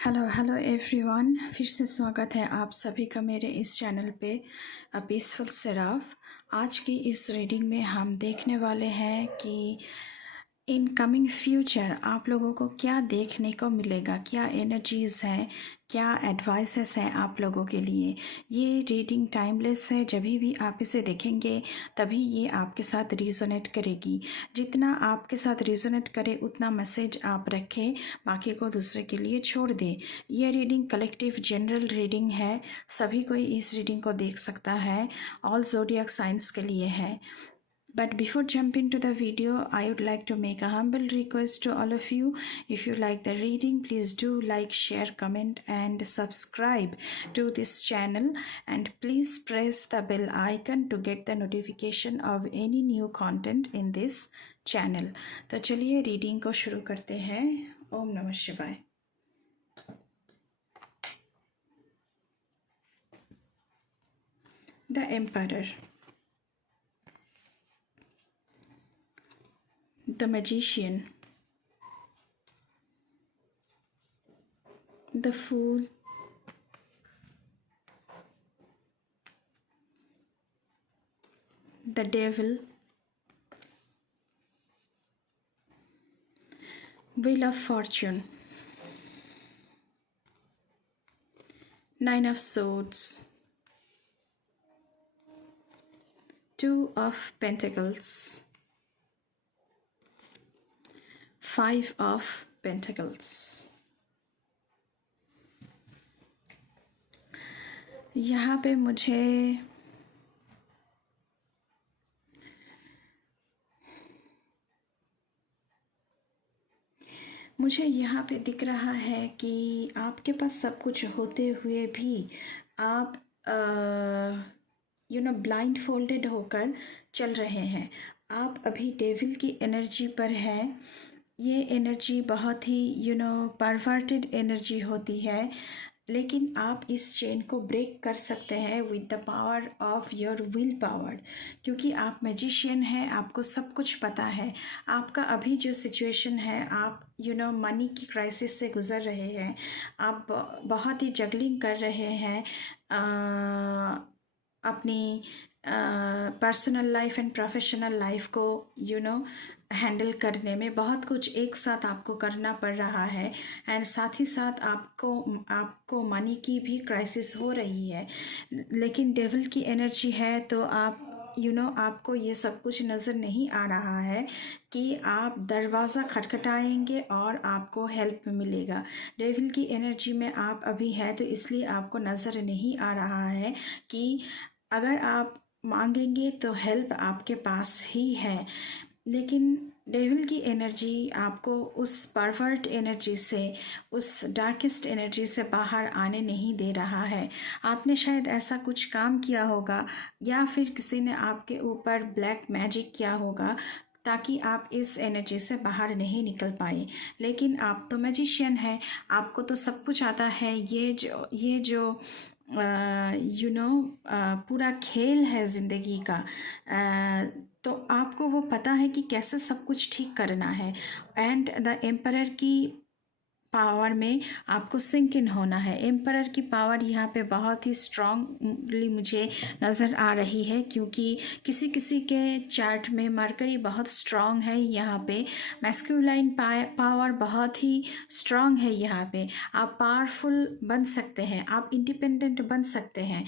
Hello everyone, फिर से स्वागत है आप सभी का मेरे इस चैनल पे अ पीसफुल सिराफ। आज की इस रीडिंग में हम देखने वाले हैं कि इन कमिंग फ्यूचर आप लोगों को क्या देखने को मिलेगा, क्या एनर्जीज़ हैं, क्या एडवाइसेस हैं आप लोगों के लिए। ये रीडिंग टाइमलेस है, जब भी आप इसे देखेंगे तभी ये आपके साथ रिजोनेट करेगी। जितना आपके साथ रिजोनेट करे उतना मैसेज आप रखें, बाकी को दूसरे के लिए छोड़ दें। ये रीडिंग कलेक्टिव जनरल रीडिंग है, सभी कोई इस रीडिंग को देख सकता है, ऑल ज़ोडिएक साइंस के लिए है। But before jumping to the video, I would like to make a humble request to all of you. If you like the reading, please do like, share, comment and subscribe to this channel, and please press the bell icon to get the notification of any new content in this channel. तो चलिए reading को शुरू करते हैं। ओम नमः शिवाय। The Emperor, the Magician, the Fool, the Devil, Wheel of Fortune, Nine of Swords, Two of Pentacles, Five of Pentacles। यहाँ पे मुझे यहाँ पे दिख रहा है कि आपके पास सब कुछ होते हुए भी आप ब्लाइंड फोल्डेड होकर चल रहे हैं। आप अभी डेविल की एनर्जी पर हैं। ये एनर्जी बहुत ही परवर्टेड एनर्जी होती है, लेकिन आप इस चेन को ब्रेक कर सकते हैं with the power of your will power, क्योंकि आप मैजिशियन हैं, आपको सब कुछ पता है। आपका अभी जो सिचुएशन है, आप मनी की क्राइसिस से गुज़र रहे हैं, आप बहुत ही जगलिंग कर रहे हैं अपनी personal life and professional life को हैंडल करने में। बहुत कुछ एक साथ आपको करना पड़ रहा है, एंड साथ ही साथ आपको मनी की भी क्राइसिस हो रही है। लेकिन डेविल की एनर्जी है तो आप आपको ये सब कुछ नज़र नहीं आ रहा है कि आप दरवाज़ा खटखटाएंगे और आपको हेल्प मिलेगा। डेविल की एनर्जी में आप अभी है, तो इसलिए आपको नज़र नहीं आ रहा है कि अगर आप मांगेंगे तो हेल्प आपके पास ही है। लेकिन डेविल की एनर्जी आपको उस परवर्ट एनर्जी से, उस डार्केस्ट एनर्जी से बाहर आने नहीं दे रहा है। आपने शायद ऐसा कुछ काम किया होगा, या फिर किसी ने आपके ऊपर ब्लैक मैजिक किया होगा ताकि आप इस एनर्जी से बाहर नहीं निकल पाए। लेकिन आप तो मैजिशियन हैं, आपको तो सब कुछ आता है। ये जो पूरा खेल है ज़िंदगी का, तो आपको वो पता है कि कैसे सब कुछ ठीक करना है। एंड द एम्परर की पावर में आपको सिंक इन होना है। एम्परर की पावर यहाँ पे बहुत ही स्ट्रांगली मुझे नज़र आ रही है, क्योंकि किसी किसी के चार्ट में मरकरी बहुत स्ट्रांग है। यहाँ पे मैस्कुलाइन पावर बहुत ही स्ट्रांग है। यहाँ पे आप पावरफुल बन सकते हैं, आप इंडिपेंडेंट बन सकते हैं,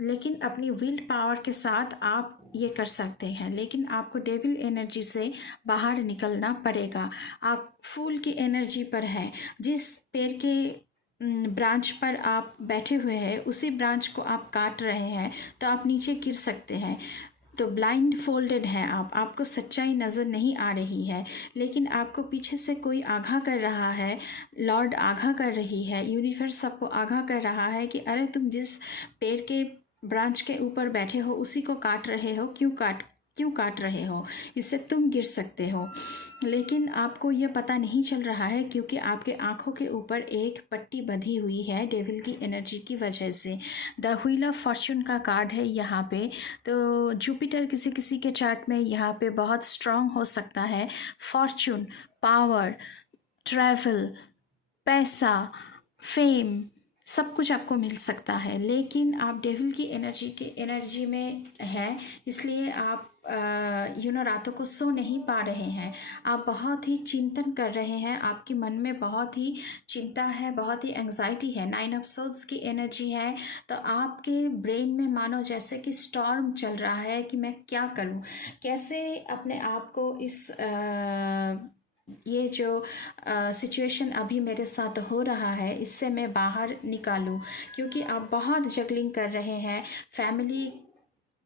लेकिन अपनी विल पावर के साथ आप ये कर सकते हैं। लेकिन आपको डेविल एनर्जी से बाहर निकलना पड़ेगा। आप फूल की एनर्जी पर हैं। जिस पेड़ के ब्रांच पर आप बैठे हुए हैं, उसी ब्रांच को आप काट रहे हैं तो आप नीचे गिर सकते हैं। तो ब्लाइंड फोल्डेड है आपको सच्चाई नज़र नहीं आ रही है, लेकिन आपको पीछे से कोई आगाह कर रहा है, लॉर्ड आगाह कर रही है, यूनिवर्स आपको आगाह कर रहा है कि अरे तुम जिस पेड़ के ब्रांच के ऊपर बैठे हो उसी को काट रहे हो, क्यों काट रहे हो, इससे तुम गिर सकते हो। लेकिन आपको ये पता नहीं चल रहा है, क्योंकि आपके आंखों के ऊपर एक पट्टी बंधी हुई है डेविल की एनर्जी की वजह से। द व्हील ऑफ फॉर्चून का कार्ड है यहाँ पे। तो जुपिटर किसी किसी के चार्ट में यहाँ पे बहुत स्ट्रांग हो सकता है। फॉर्चून, पावर, ट्रैवल, पैसा, फेम सब कुछ आपको मिल सकता है, लेकिन आप डेविल की एनर्जी में है, इसलिए आप रातों को सो नहीं पा रहे हैं। आप बहुत ही चिंतन कर रहे हैं, आपके मन में बहुत ही चिंता है, बहुत ही एंग्जाइटी है। 9 ऑफ सोर्ड्स की एनर्जी है, तो आपके ब्रेन में मानो जैसे कि स्टॉर्म चल रहा है कि मैं क्या करूं, कैसे अपने आप को इस ये जो सिचुएशन अभी मेरे साथ हो रहा है इससे मैं बाहर निकालूं, क्योंकि आप बहुत जगलिंग कर रहे हैं फैमिली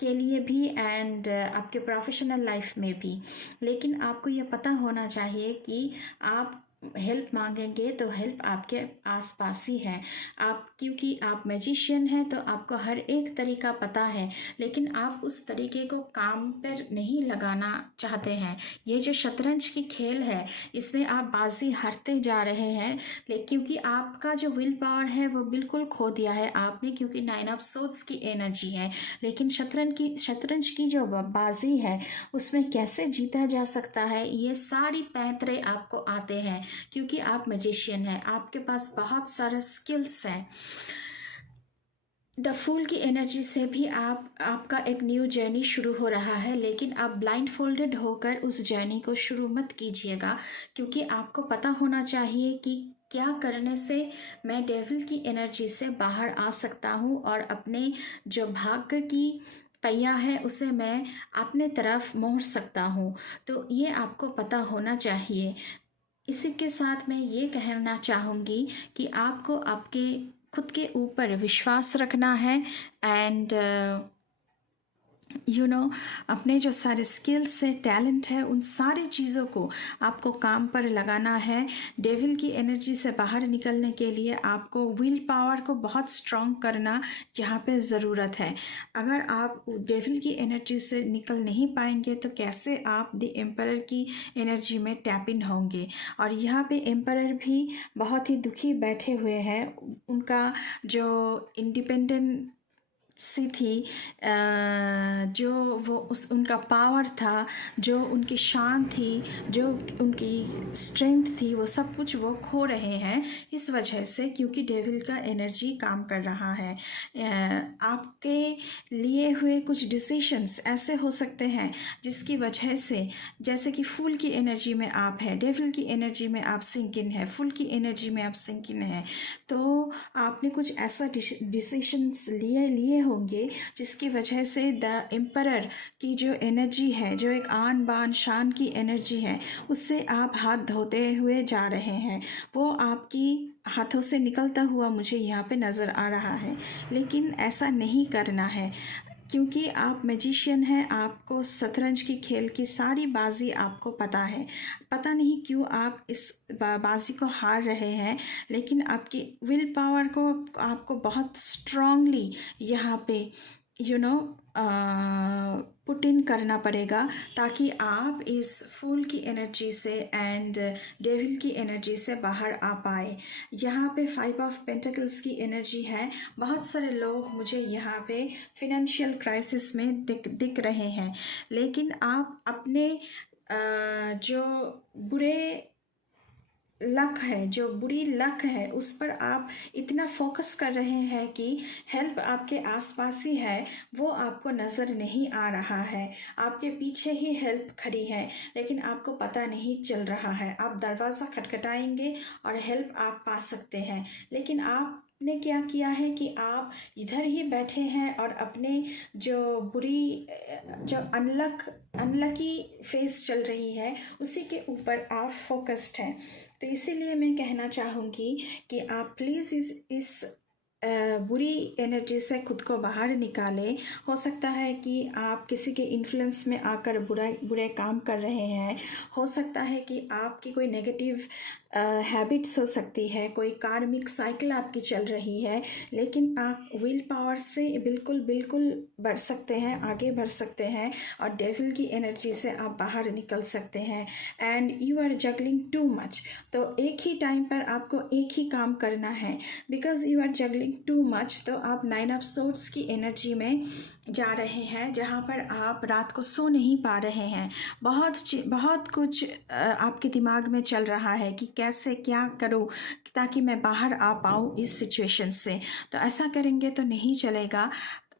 के लिए भी एंड आपके प्रोफेशनल लाइफ में भी। लेकिन आपको ये पता होना चाहिए कि आप हेल्प मांगेंगे तो हेल्प आपके आसपास ही है। आप क्योंकि आप मैजिशियन हैं तो आपको हर एक तरीका पता है, लेकिन आप उस तरीके को काम पर नहीं लगाना चाहते हैं। ये जो शतरंज की खेल है इसमें आप बाजी हारते जा रहे हैं, लेकिन क्योंकि आपका जो विल पावर है वो बिल्कुल खो दिया है आपने, क्योंकि 9 ऑफ सोर्ड्स की एनर्जी है। लेकिन शतरंज की जो बाजी है उसमें कैसे जीता जा सकता है, ये सारी पैंतरे आपको आते हैं, क्योंकि आप मैजिशियन हैं, आपके पास बहुत सारा स्किल्स हैं। द फूल की एनर्जी से भी आपका एक न्यू जर्नी शुरू हो रहा है, लेकिन आप ब्लाइंड फोल्डेड होकर उस जर्नी को शुरू मत कीजिएगा, क्योंकि आपको पता होना चाहिए कि क्या करने से मैं डेविल की एनर्जी से बाहर आ सकता हूँ और अपने जो भाग्य की पहिया है उसे मैं अपने तरफ मोड़ सकता हूँ। तो ये आपको पता होना चाहिए। इसी के साथ मैं ये कहना चाहूँगी कि आपको आपके खुद के ऊपर विश्वास रखना है एंड अपने जो सारे स्किल्स है, टैलेंट है, उन सारी चीज़ों को आपको काम पर लगाना है। डेविल की एनर्जी से बाहर निकलने के लिए आपको विल पावर को बहुत स्ट्रॉन्ग करना यहाँ पे ज़रूरत है। अगर आप डेविल की एनर्जी से निकल नहीं पाएंगे तो कैसे आप द एम्परर की एनर्जी में टैप इन होंगे। और यहाँ पे एम्परर भी बहुत ही दुखी बैठे हुए हैं। उनका जो इंडिपेंडेंट सी थी, जो वो उनका पावर था, जो उनकी शान थी, जो उनकी स्ट्रेंथ थी, वो सब कुछ वो खो रहे हैं इस वजह से, क्योंकि डेविल का एनर्जी काम कर रहा है। आपके लिए हुए कुछ डिसीशंस ऐसे हो सकते हैं जिसकी वजह से, जैसे कि फूल की एनर्जी में आप है, डेविल की एनर्जी में आप सिंक इन है, फूल की एनर्जी में आप सिंक इन है, तो आपने कुछ ऐसा डिसीशंस लिए होंगे जिसकी वजह से द एम्परर की जो एनर्जी है, जो एक आन बान शान की एनर्जी है, उससे आप हाथ धोते हुए जा रहे हैं। वो आपकी हाथों से निकलता हुआ मुझे यहाँ पे नज़र आ रहा है, लेकिन ऐसा नहीं करना है, क्योंकि आप मैजिशियन हैं। आपको शतरंज की खेल की सारी बाजी आपको पता है। पता नहीं क्यों आप इस बाजी को हार रहे हैं, लेकिन आपकी विल पावर को आपको बहुत स्ट्रांगली यहाँ पे पुट इन करना पड़ेगा, ताकि आप इस फूल की एनर्जी से एंड डेविल की एनर्जी से बाहर आ पाए। यहाँ पे 5 ऑफ पेंटिकल्स की एनर्जी है। बहुत सारे लोग मुझे यहाँ पे फिनेंशियल क्राइसिस में दिख रहे हैं, लेकिन आप अपने जो बुरे लक है, जो बुरी लक है, उस पर आप इतना फोकस कर रहे हैं कि हेल्प आपके आसपास ही है, वो आपको नज़र नहीं आ रहा है। आपके पीछे ही हेल्प खड़ी है, लेकिन आपको पता नहीं चल रहा है। आप दरवाज़ा खटखटाएंगे और हेल्प आप पा सकते हैं, लेकिन आपने क्या किया है कि आप इधर ही बैठे हैं और अपने जो जो अनलकी फेस चल रही है उसी के ऊपर आप फोकस्ड हैं। तो इसीलिए मैं कहना चाहूँगी कि आप प्लीज़ इस बुरी एनर्जी से खुद को बाहर निकालें। हो सकता है कि आप किसी के इन्फ्लुएंस में आकर बुरे काम कर रहे हैं। हो सकता है कि आपकी कोई नेगेटिव हैबिट्स हो सकती है, कोई कार्मिक साइकिल आपकी चल रही है, लेकिन आप विल पावर से बिल्कुल बढ़ सकते हैं, आगे बढ़ सकते हैं और डेविल की एनर्जी से आप बाहर निकल सकते हैं। And you are juggling too much, तो एक ही टाइम पर आपको एक ही काम करना है। Because you are juggling too much, तो आप 9 ऑफ सोर्ड्स की एनर्जी में जा रहे हैं, जहाँ पर आप रात को सो नहीं पा रहे हैं। बहुत कुछ आपके दिमाग में चल रहा है कि कैसे क्या करूँ ताकि मैं बाहर आ पाऊँ इस सिचुएशन से। तो ऐसा करेंगे तो नहीं चलेगा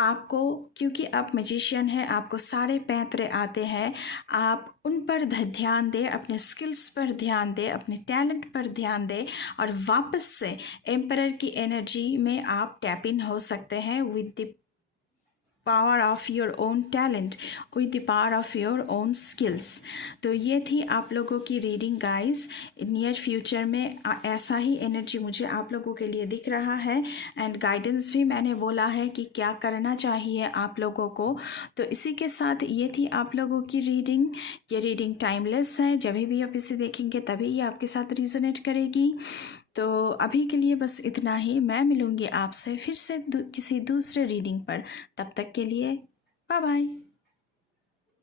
आपको, क्योंकि आप मैजिशियन हैं, आपको सारे पैंतरे आते हैं। आप उन पर ध्यान दें, अपने स्किल्स पर ध्यान दें, अपने टैलेंट पर ध्यान दें और वापस से एम्परर की एनर्जी में आप टैप इन हो सकते हैं with the power of your own talent, with the power of your own skills. तो ये थी आप लोगों की रीडिंग गाइस। नियर फ्यूचर में ऐसा ही एनर्जी मुझे आप लोगों के लिए दिख रहा है एंड गाइडेंस भी मैंने बोला है कि क्या करना चाहिए आप लोगों को। तो इसी के साथ ये थी आप लोगों की रीडिंग। ये रीडिंग टाइमलेस है, जब भी आप इसे देखेंगे तभी ये आपके साथ रिजोनेट करेगी। तो अभी के लिए बस इतना ही। मैं मिलूँगी आपसे फिर से किसी दूसरे रीडिंग पर। तब तक के लिए बाय बाय।